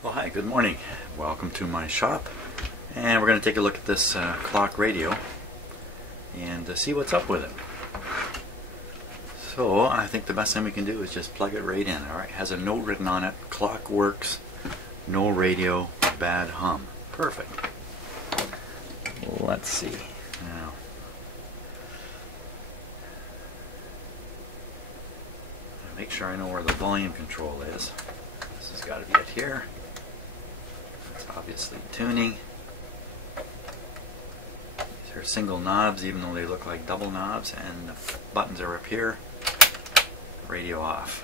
Well, hi, good morning. Welcome to my shop. And we're going to take a look at this clock radio and see what's up with it. So I think the best thing we can do is just plug it right in. Alright, it has a note written on it. Clock works, no radio, bad hum. Perfect. Let's see. Now, make sure I know where the volume control is. This has got to be it here. Obviously tuning. These are single knobs even though they look like double knobs, and the buttons are up here. Radio off.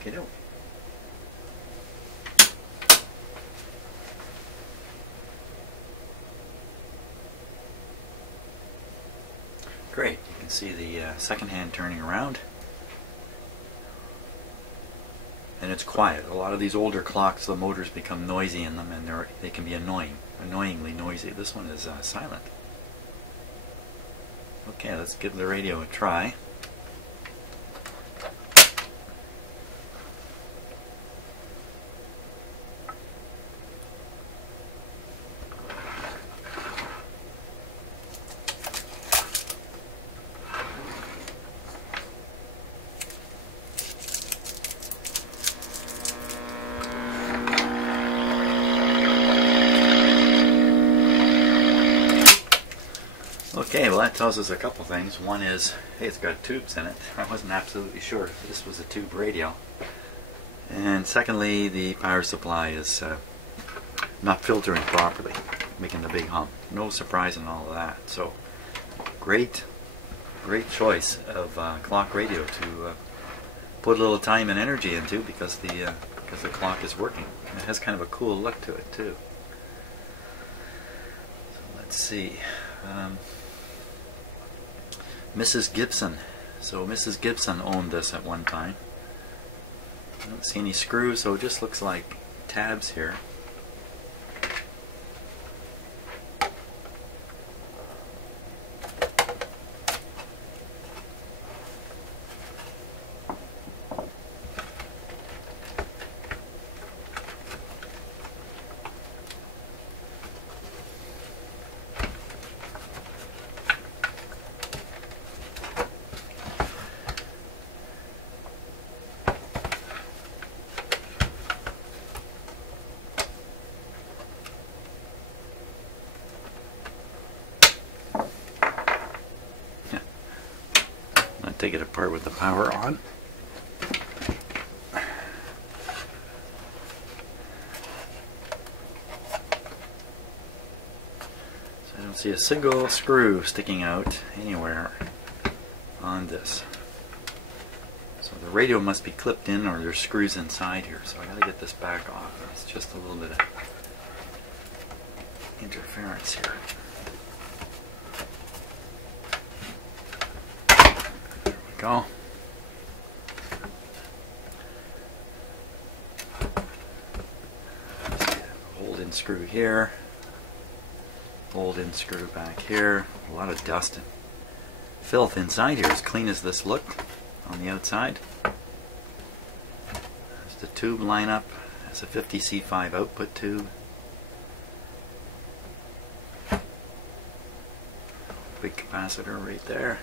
Okay, doke. Great, you can see the second hand turning around. And it's quiet. A lot of these older clocks, the motors become noisy in them, and they can be annoyingly noisy. This one is silent. Okay, let's give the radio a try. Okay, well that tells us a couple things. One is, hey, it's got tubes in it. I wasn't absolutely sure if this was a tube radio. And secondly, the power supply is not filtering properly, making the big hum. No surprise in all of that. So, great choice of clock radio to put a little time and energy into, because the clock is working. And it has kind of a cool look to it too. So let's see. Mrs. Gibson. So Mrs. Gibson owned this at one time. I don't see any screws, so it just looks like tabs here. Take it apart with the power on. So I don't see a single screw sticking out anywhere on this. So the radio must be clipped in, or there's screws inside here. So I gotta get this back off. It's just a little bit of interference here. Go. Hold in screw here. Hold in screw back here. A lot of dust and filth inside here, as clean as this looked on the outside. There's the tube lineup. It's a 50C5 output tube. Big capacitor right there.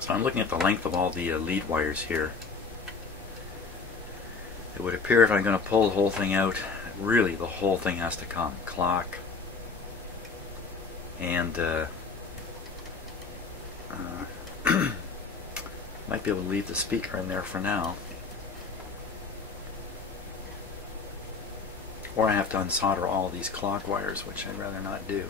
So I'm looking at the length of all the lead wires here. It would appear if I'm going to pull the whole thing out, really the whole thing has to come. Clock and might be able to leave the speaker in there for now. Or I have to unsolder all these clock wires, which I'd rather not do.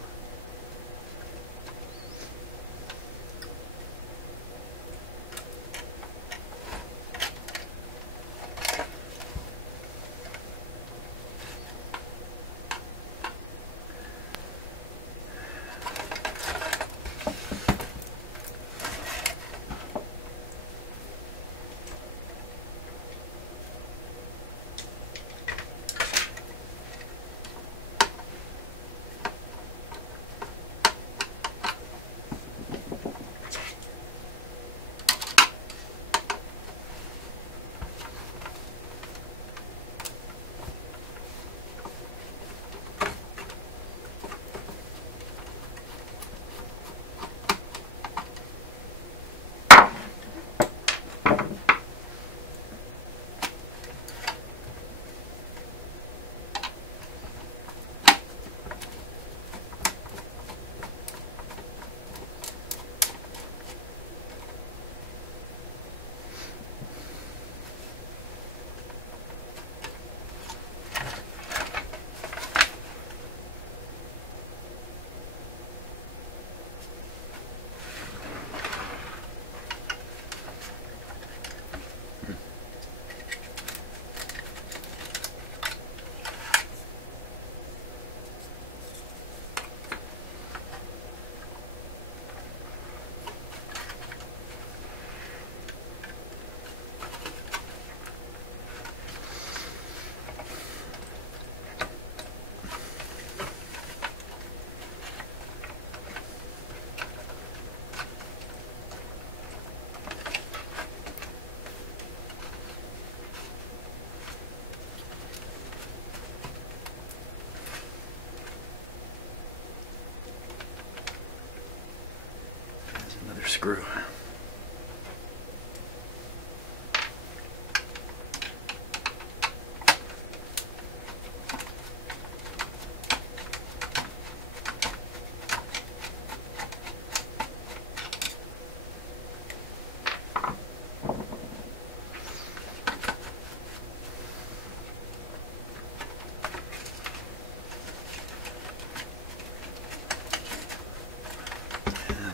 screw.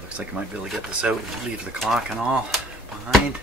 Looks like I might be able to get this out and leave the clock and all behind.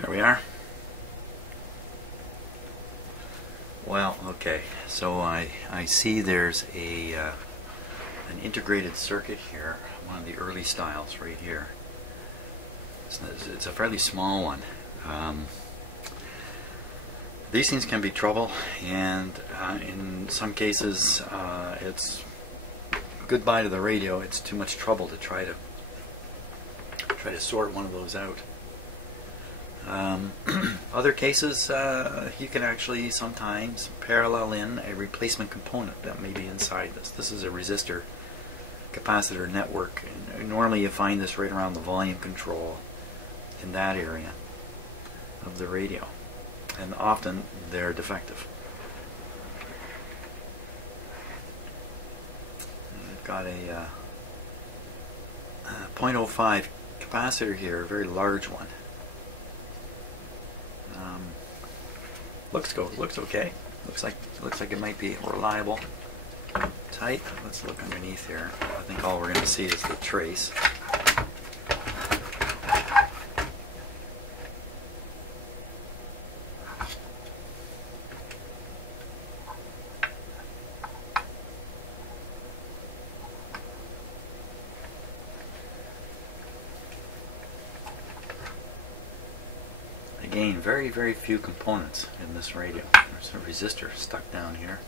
There we are. Well, okay, so I see there's an integrated circuit here, one of the early styles right here. It's a fairly small one. These things can be trouble, and in some cases it's goodbye to the radio. It's too much trouble to try to sort one of those out. Other cases, you can actually sometimes parallel in a replacement component that may be inside this. This is a resistor capacitor network, and normally you find this right around the volume control in that area of the radio, and often they're defective. I've got a 0.05 capacitor here, a very large one. Looks okay. Looks like it might be reliable. Tight. Let's look underneath here. I think all we're going to see is the trace. Again, very, very few components in this radio. There's a resistor stuck down here.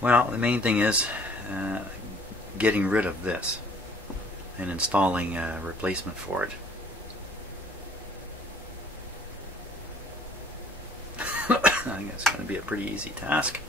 Well, the main thing is getting rid of this and installing a replacement for it. I think it's going to be a pretty easy task.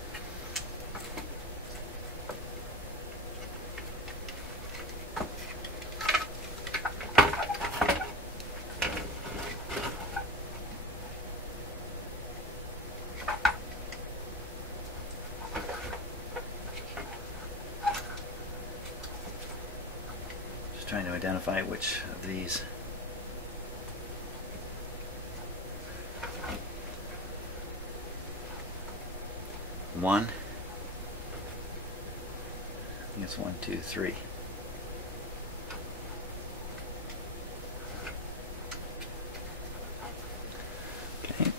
Just trying to identify which of these. One. I think it's 1, 2, 3. Okay.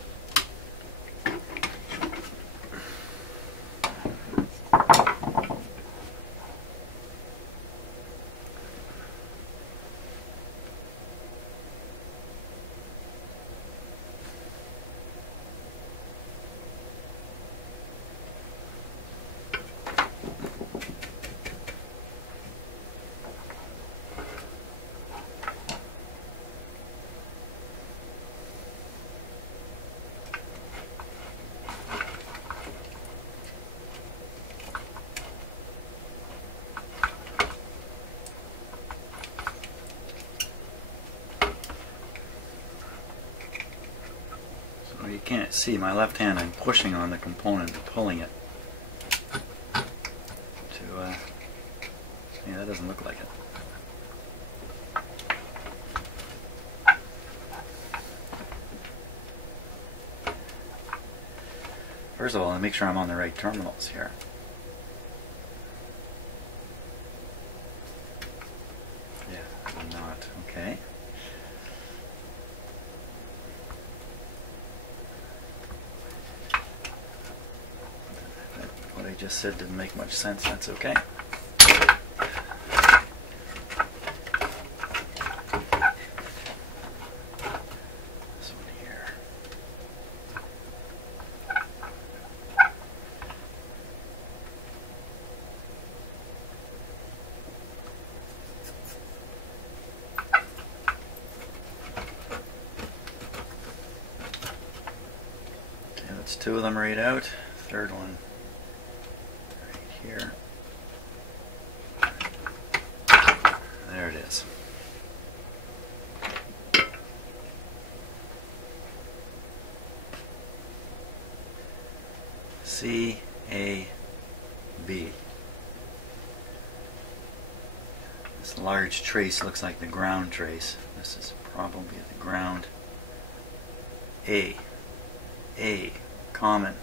You can't see my left hand. I'm pushing on the component and pulling it. Yeah, that doesn't look like it. First of all, I make sure I'm on the right terminals here. just said didn't make much sense. That's okay. This one here. Okay, that's two of them right out. Third one right here. There it is. C, A, B. This large trace looks like the ground trace. This is probably the ground. A, common.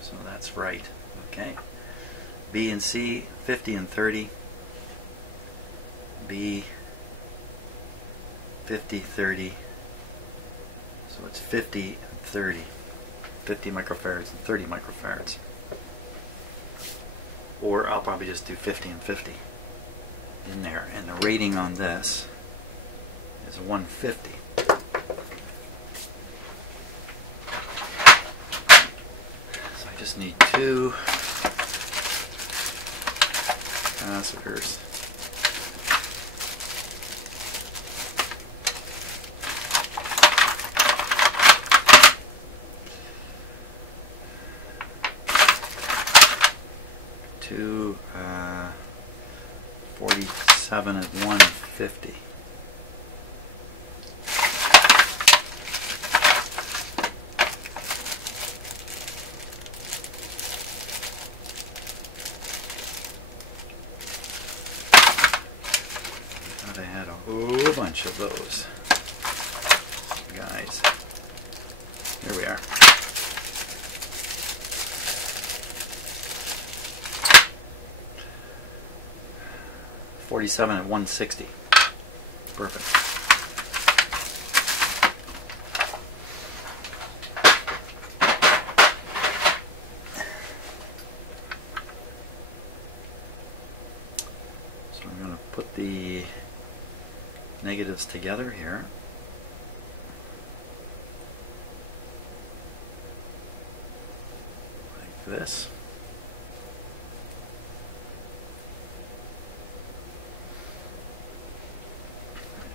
So that's right. Okay. B and C, 50 and 30. B, 50, 30. So it's 50 and 30. 50 microfarads and 30 microfarads. Or I'll probably just do 50 and 50 in there. And the rating on this is 150. So I just need two capacitors. Two 47 at 150. I had a whole bunch of those guys. Here we are. $47 at 160. Perfect. So I'm going to put the negatives together here. Like this.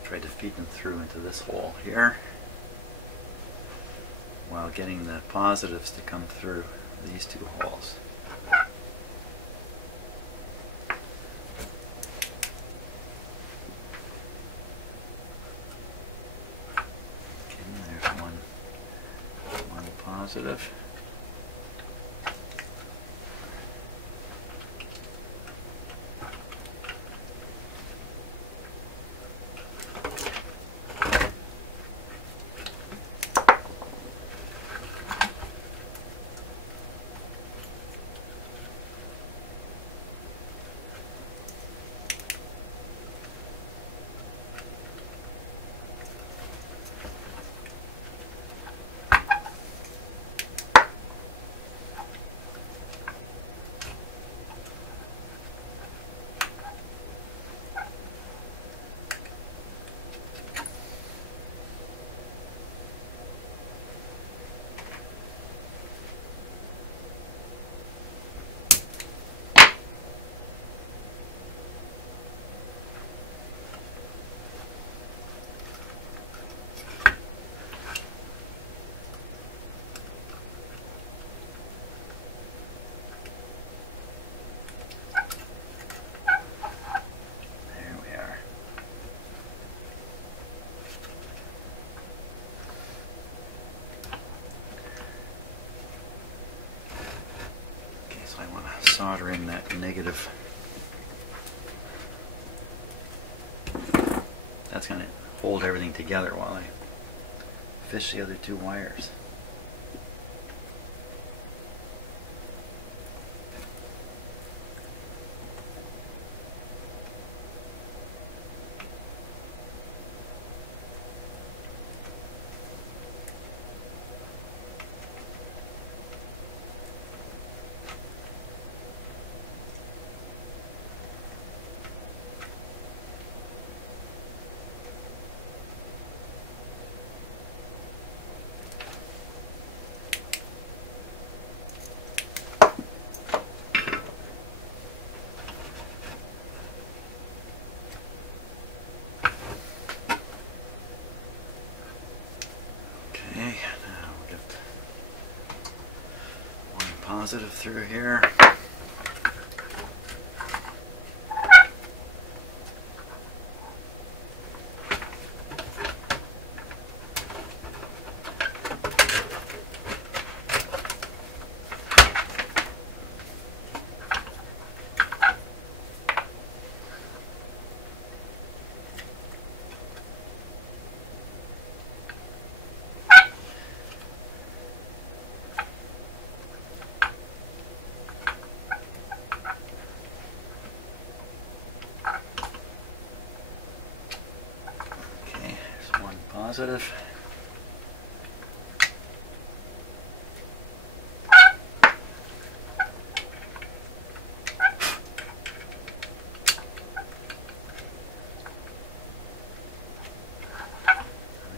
Try to feed them through into this hole here while getting the positives to come through these two holes. Okay, there's one positive. Solder in that negative. That's going to hold everything together while I fish the other two wires. positive through here. Positive.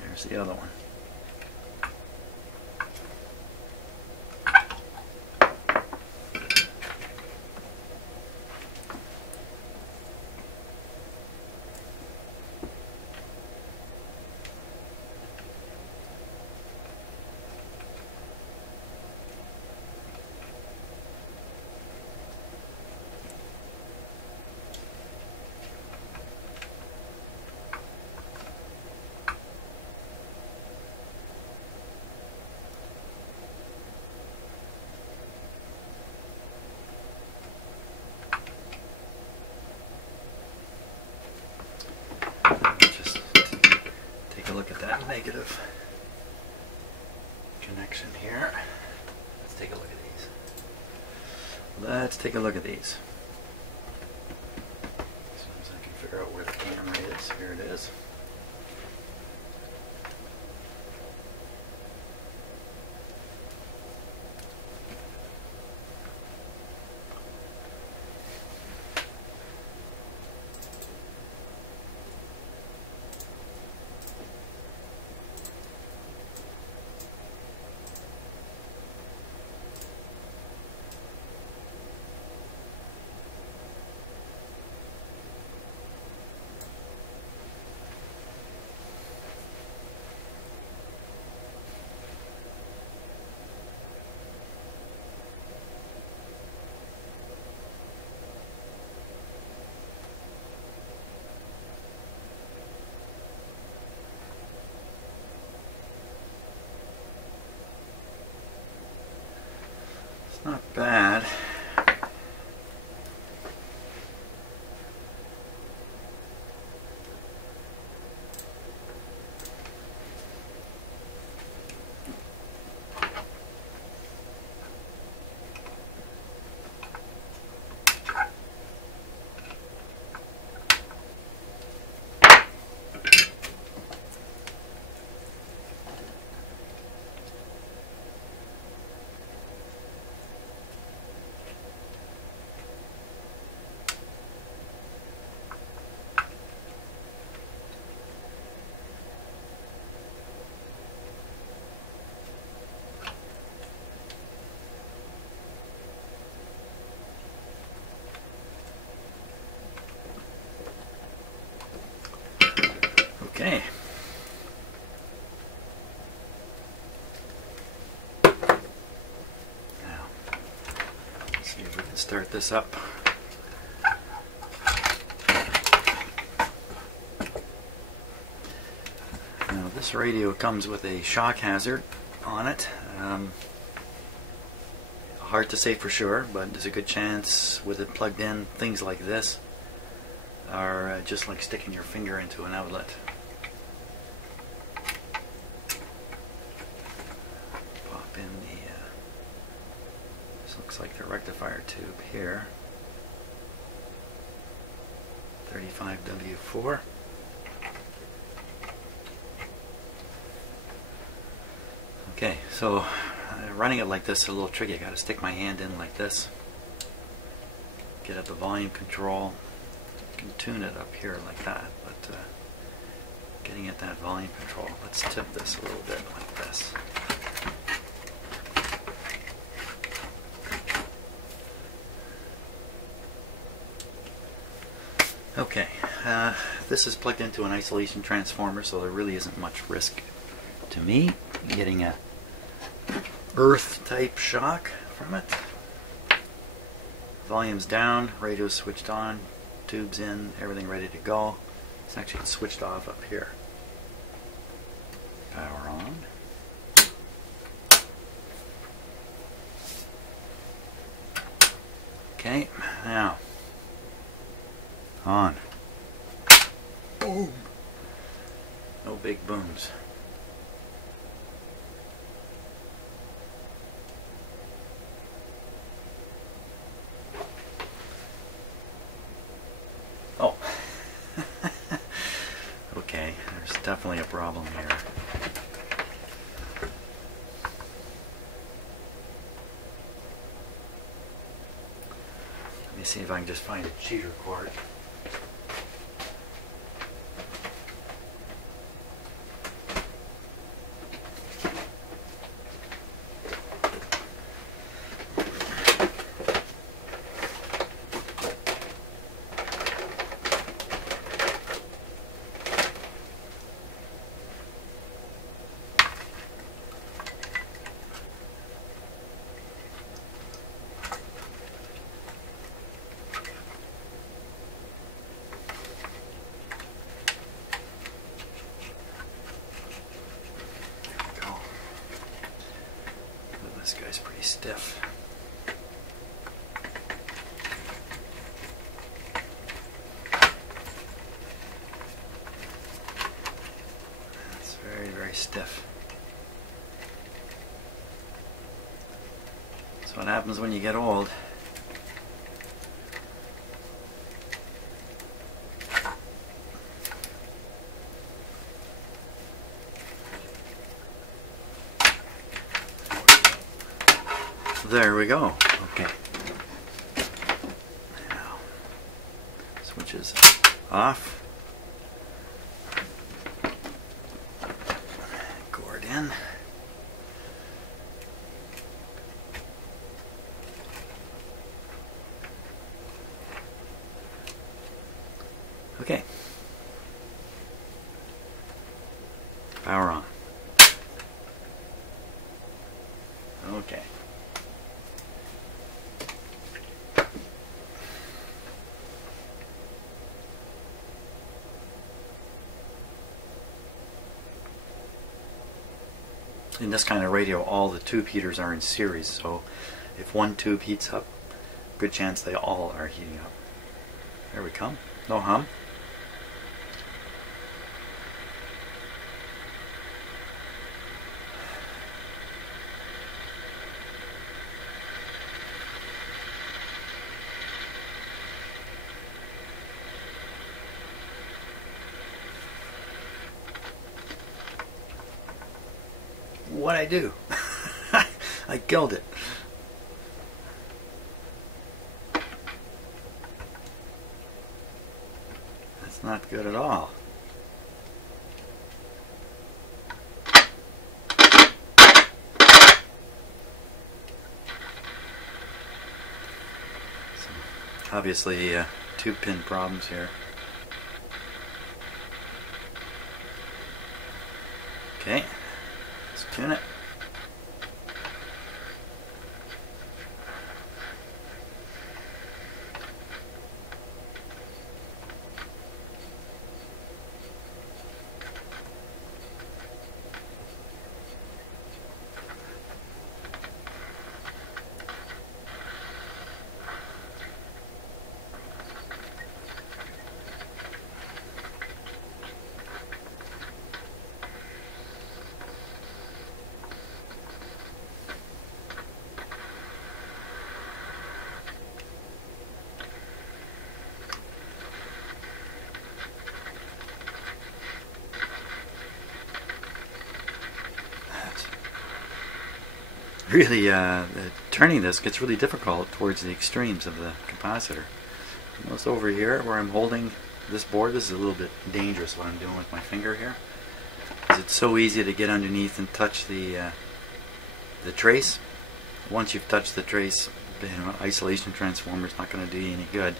There's the other one. Look at that negative connection here. Let's take a look at these. Let's take a look at these. As soon as I can figure out where the camera is, here it is. Not bad. Okay. Now, let's see if we can start this up. Now, this radio comes with a shock hazard on it. Hard to say for sure, but there's a good chance with it plugged in, things like this are just like sticking your finger into an outlet. Pop in the, this looks like the rectifier tube here, 35W4. Okay, so running it like this is a little tricky. I got to stick my hand in like this, get at the volume control. You can tune it up here like that, but getting at that volume control, let's tip this a little bit like this. Okay, this is plugged into an isolation transformer, so there really isn't much risk to me getting a earth type shock from it. Volume's down, radio switched on, tubes in, everything ready to go. It's actually switched off up here. Power on. Okay, now on. Boom. No big booms. Oh. Okay, there's definitely a problem here. Let me see if I can just find a cheater cord. This guy's pretty stiff. That's very, very stiff. That's what happens when you get old. There we go. Okay. Now, switches off. Cord in. Okay. Power on. Okay. In this kind of radio, all the tube heaters are in series, so if one tube heats up, good chance they all are heating up. There we come. No hum. What'd I do? I killed it. That's not good at all. So, obviously, tube pin problems here. Okay. Tune it. Really, turning this gets really difficult towards the extremes of the capacitor. Almost over here where I'm holding this board, this is a little bit dangerous what I'm doing with my finger here, because it's so easy to get underneath and touch the trace. Once you've touched the trace, isolation transformer is not going to do you any good.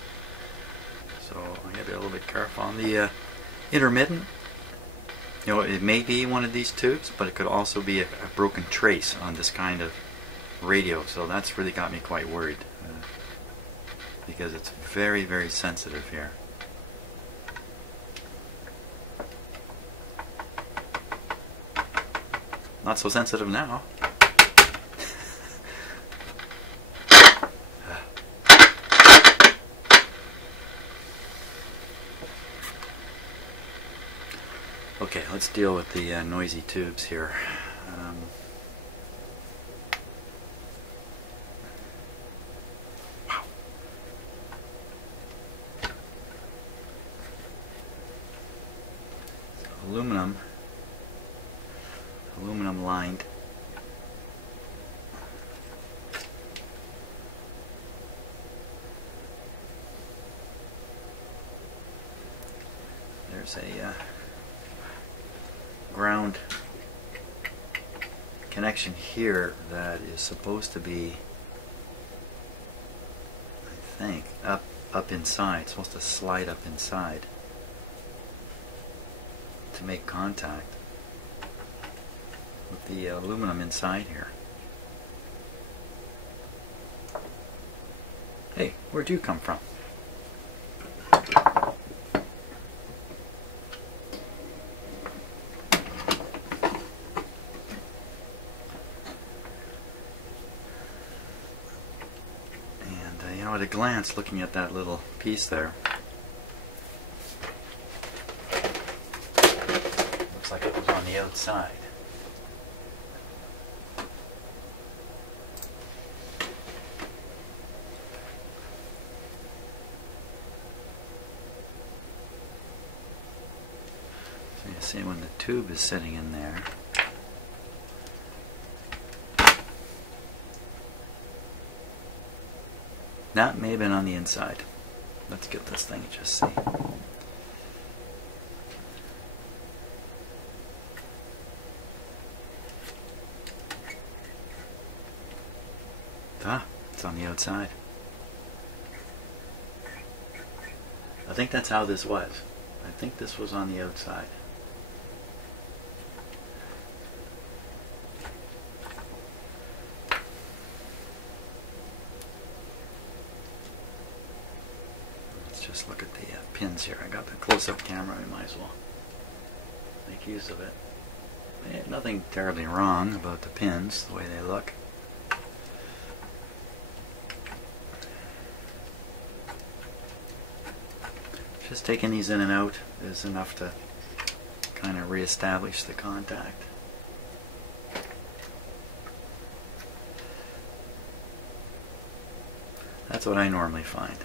So I got to be a little bit careful on the intermittent. You know, it may be one of these tubes, but it could also be a broken trace on this kind of radio, so that's really got me quite worried. because it's very, very sensitive here. Not so sensitive now. Okay, let's deal with the noisy tubes here. Wow. So aluminum lined. There's a ground connection here that is supposed to be, I think, up inside. It's supposed to slide up inside to make contact with the aluminum inside here. Hey, where'd you come from? At a glance, looking at that little piece there, looks like it was on the outside. So you see when the tube is sitting in there, that may have been on the inside. Let's get this thing and just see. Ah, it's on the outside. I think that's how this was. I think this was on the outside. Just look at the pins here. I got the close-up camera. We might as well make use of it. Nothing terribly wrong about the pins, the way they look. Just taking these in and out is enough to kind of reestablish the contact. That's what I normally find.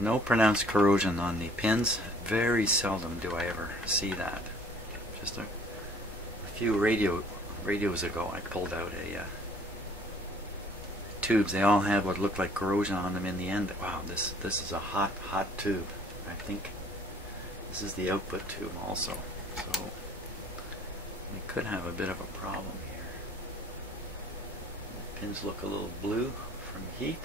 No pronounced corrosion on the pins. Very seldom do I ever see that. Just a few radios ago I pulled out a tubes. They all had what looked like corrosion on them in the end. Wow, this is a hot tube. I think this is the output tube also. So we could have a bit of a problem here. The pins look a little blue from heat.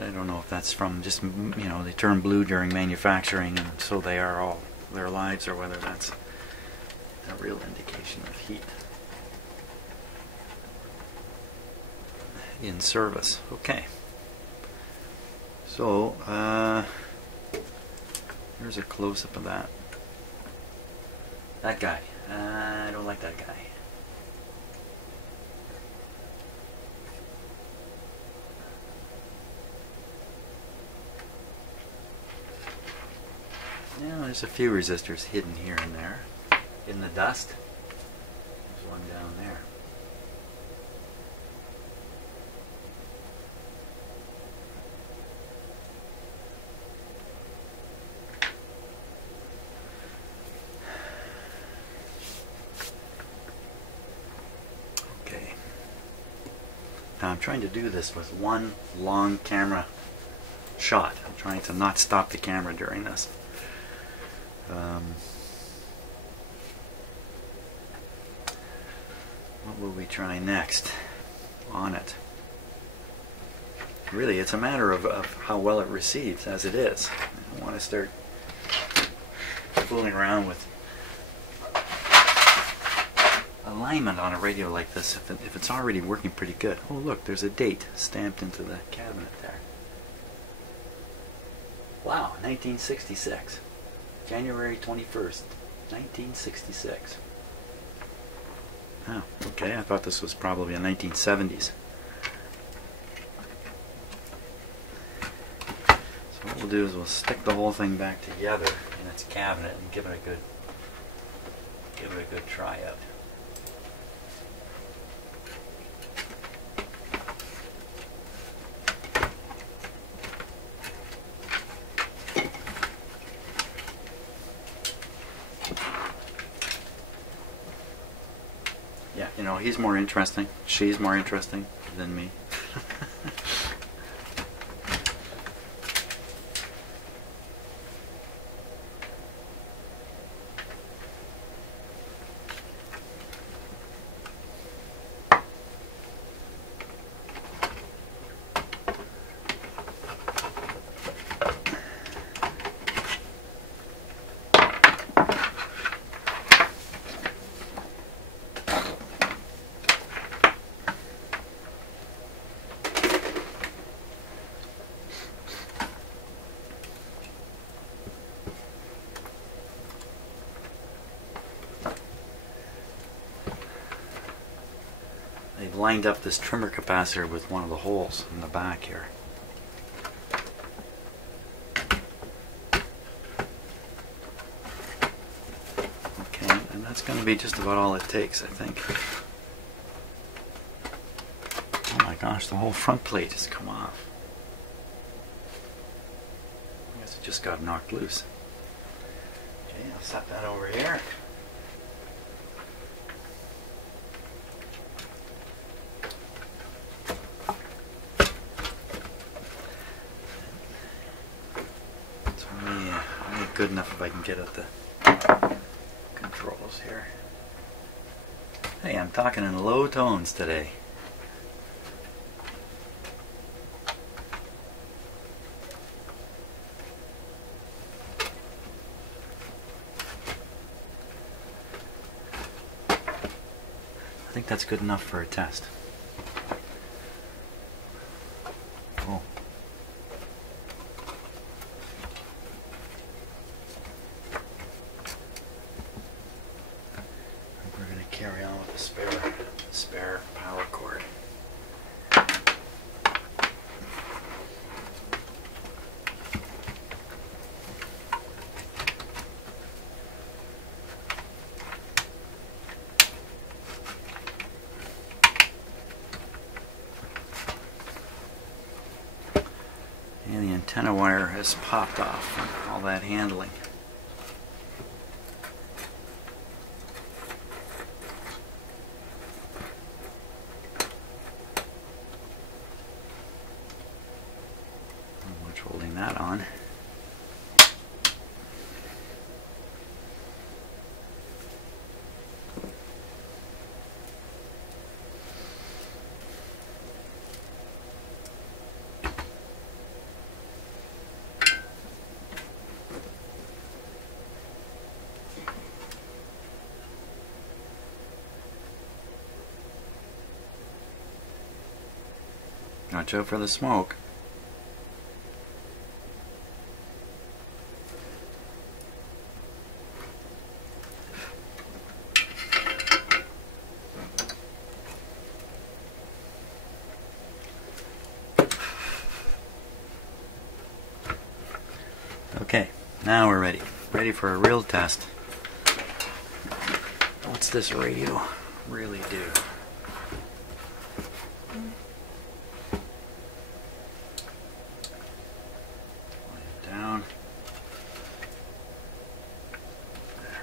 I don't know if that's from just, you know, they turn blue during manufacturing and so they are all their lives, or whether that's a real indication of heat in service. Okay. So, here's a close-up of that. That guy. I don't like that guy. Now there's a few resistors hidden here and there in the dust. There's one down there. Now I'm trying to do this with one long camera shot. I'm trying to not stop the camera during this. What will we try next on it? Really, it's a matter of how well it receives as it is. I don't want to start fooling around with alignment on a radio like this if it's already working pretty good. Oh look, there's a date stamped into the cabinet there. Wow, 1966. January 21st, 1966. Oh, okay, I thought this was probably a 1970s. So what we'll do is we'll stick the whole thing back together in its cabinet and give it a good try out. Yeah, you know, he's more interesting. She's more interesting than me. They've lined up this trimmer capacitor with one of the holes in the back here. Okay, and that's going to be just about all it takes, I think. Oh my gosh, the whole front plate has come off. I guess it just got knocked loose. Okay, I'll set that over here. Good enough if I can get at the controls here. Hey, I'm talking in low tones today. I think that's good enough for a test. Oh. Carry on with the spare power cord. And the antenna wire has popped off from all that handling. Holding that on. Watch out for the smoke. Okay, now we're ready. Ready for a real test. What's this radio really do? Lay it down. There.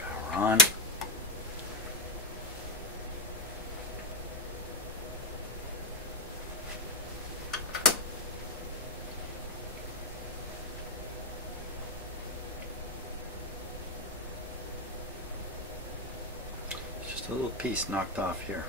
Power on. Just a little piece knocked off here.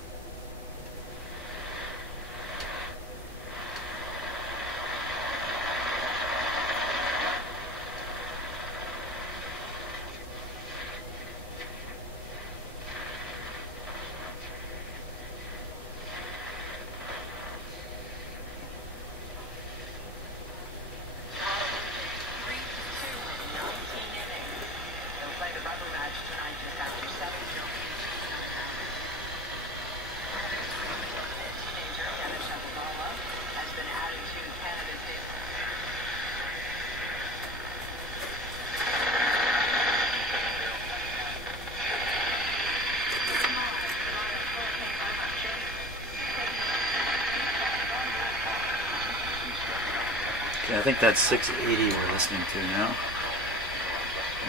Okay, I think that's 680 we're listening to now.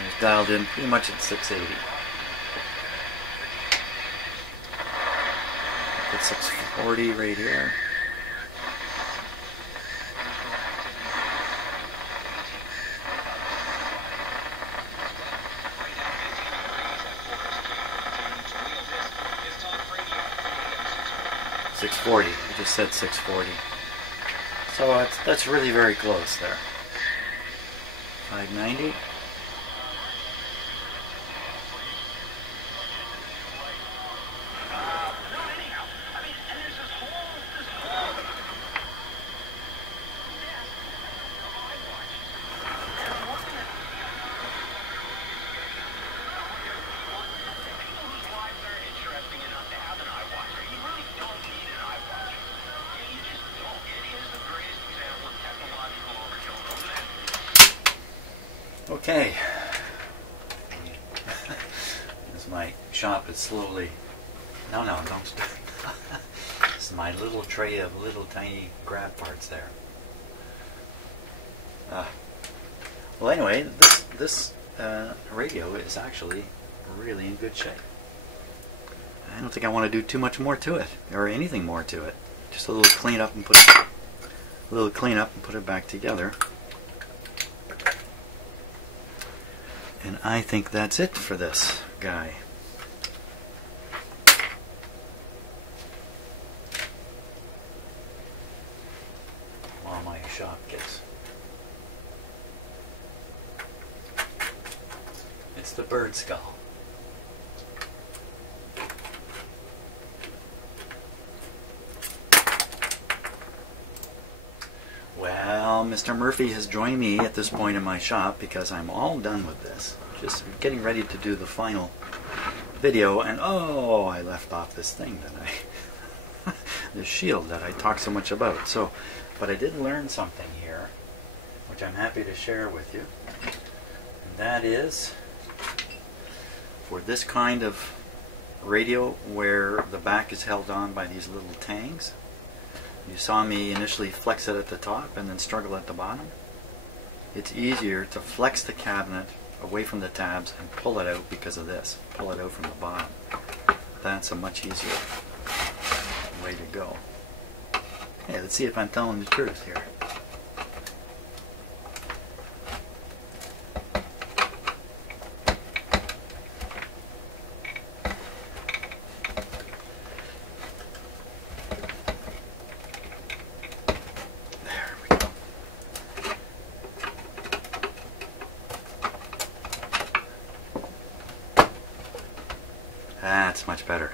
It's dialed in pretty much at 680. Put 640 right here. $640. I just said 640. So that's really very close there. 590. Okay, as my shop is slowly, no, don't stop. This is my little tray of little tiny grab parts there. Well anyway, this radio is actually really in good shape. I don't think I want to do too much more to it, or anything more to it. Just a little cleanup and put it back together. And I think that's it for this guy. While my shop gets... It's the bird skull. Well, Mr. Murphy has joined me at this point in my shop because I'm all done with this. Just getting ready to do the final video, and oh, I left off this thing that the shield that I talked so much about. So, but I did learn something here, which I'm happy to share with you. And that is, for this kind of radio where the back is held on by these little tangs, you saw me initially flex it at the top and then struggle at the bottom. It's easier to flex the cabinet away from the tabs and pull it out because of this. Pull it out from the bottom. That's a much easier way to go. Hey, let's see if I'm telling the truth here. That's much better.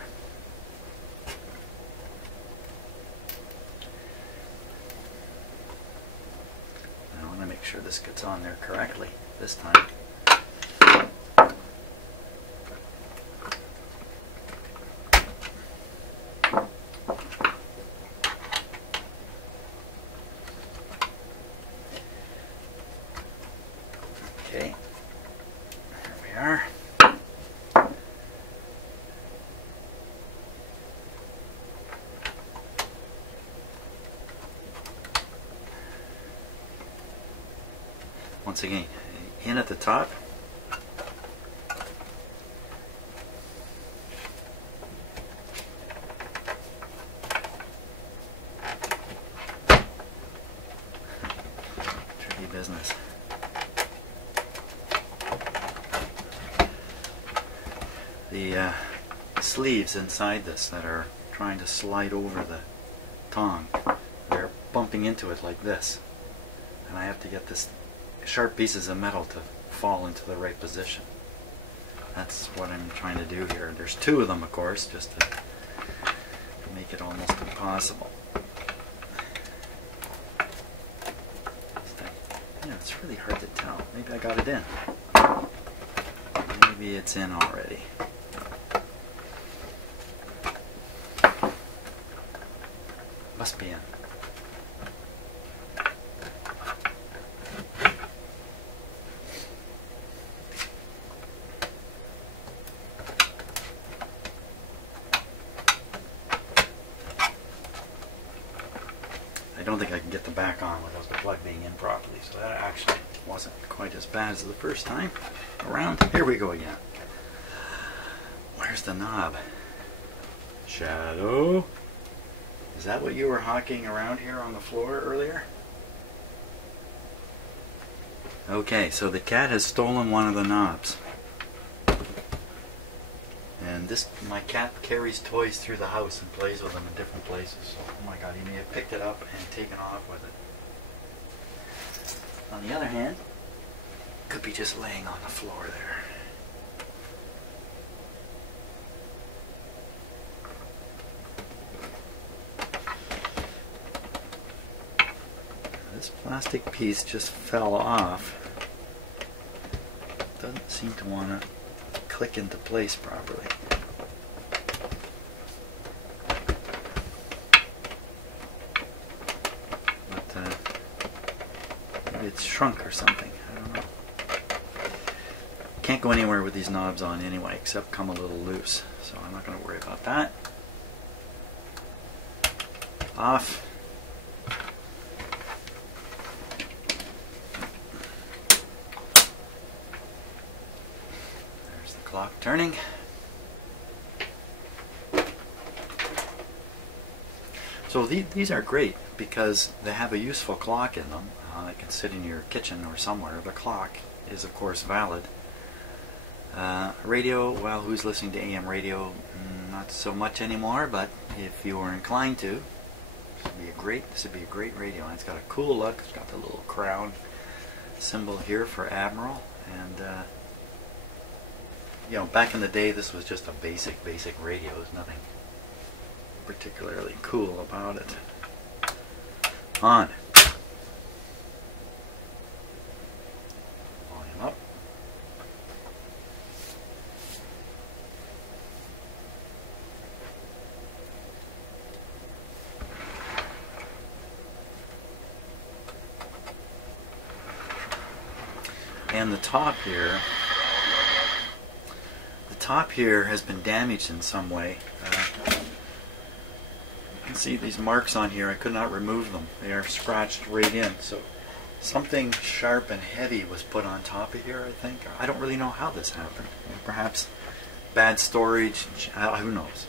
I want to make sure this gets on there correctly this time. Okay, there we are. Once again, in at the top. Tricky business. The sleeves inside this that are trying to slide over the tong. They're bumping into it like this. And I have to get this sharp pieces of metal to fall into the right position. That's what I'm trying to do here. There's two of them, of course, just to make it almost impossible. Yeah, it's really hard to tell. Maybe I got it in. Maybe it's in already. Must be in. I don't think I can get the back on without the plug being in properly, so that actually wasn't quite as bad as the first time around. Here we go again. Where's the knob? Shadow? Is that what you were hawking around here on the floor earlier? Okay, so the cat has stolen one of the knobs. And my cat carries toys through the house and plays with them in different places. So, oh my god, he may have picked it up and taken off with it. On the other hand, could be just laying on the floor there. This plastic piece just fell off. Doesn't seem to want to click into place properly. But maybe it's shrunk or something. I don't know. Can't go anywhere with these knobs on anyway, except come a little loose. So I'm not going to worry about that. Off. Clock turning. So these are great because they have a useful clock in them. It can sit in your kitchen or somewhere. The clock is of course valid. Radio, well, who's listening to AM radio? Not so much anymore, but if you were inclined to, this would be a great radio. And it's got a cool look. It's got the little crown symbol here for Admiral, and you know, back in the day, this was just a basic radio. There's nothing particularly cool about it. On. Volume up. And the top here. The top here has been damaged in some way. You can see these marks on here. I could not remove them. They are scratched right in. So something sharp and heavy was put on top of here, I think. I don't really know how this happened. Perhaps bad storage. Who knows?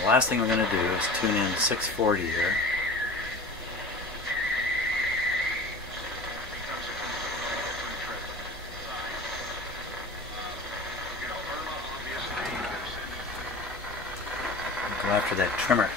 The last thing we're going to do is tune in 640 here. that trimmer.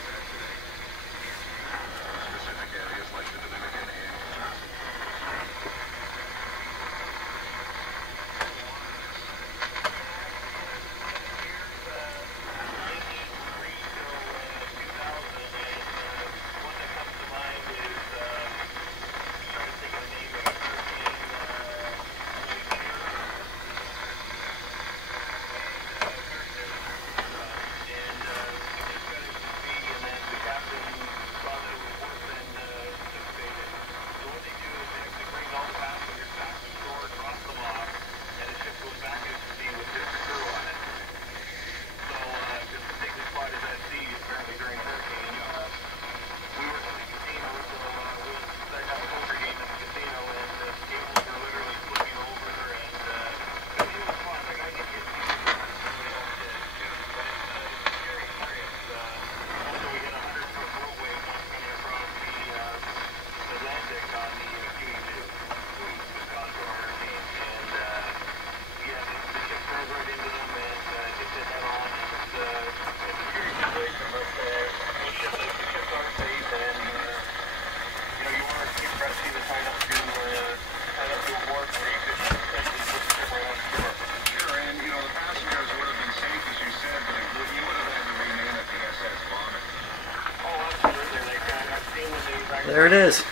There it is.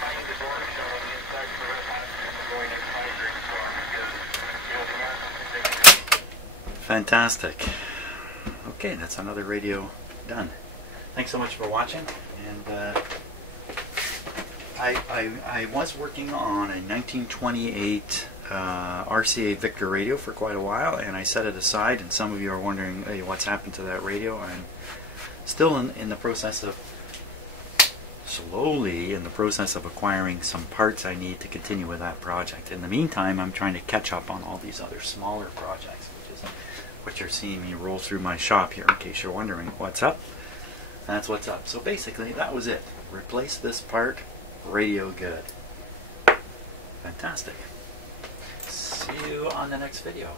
Fantastic. Okay, that's another radio done. Thanks so much for watching. And I was working on a 1928 RCA Victor radio for quite a while, and I set it aside, and some of you are wondering, hey, what's happened to that radio. I'm still in the process of slowly in the process of acquiring some parts I need to continue with that project. In the meantime, I'm trying to catch up on all these other smaller projects, which is what you're seeing me roll through my shop here. In case you're wondering what's up, that's what's up. So basically, that was it. Replace this part, radio good. Fantastic. See you on the next video.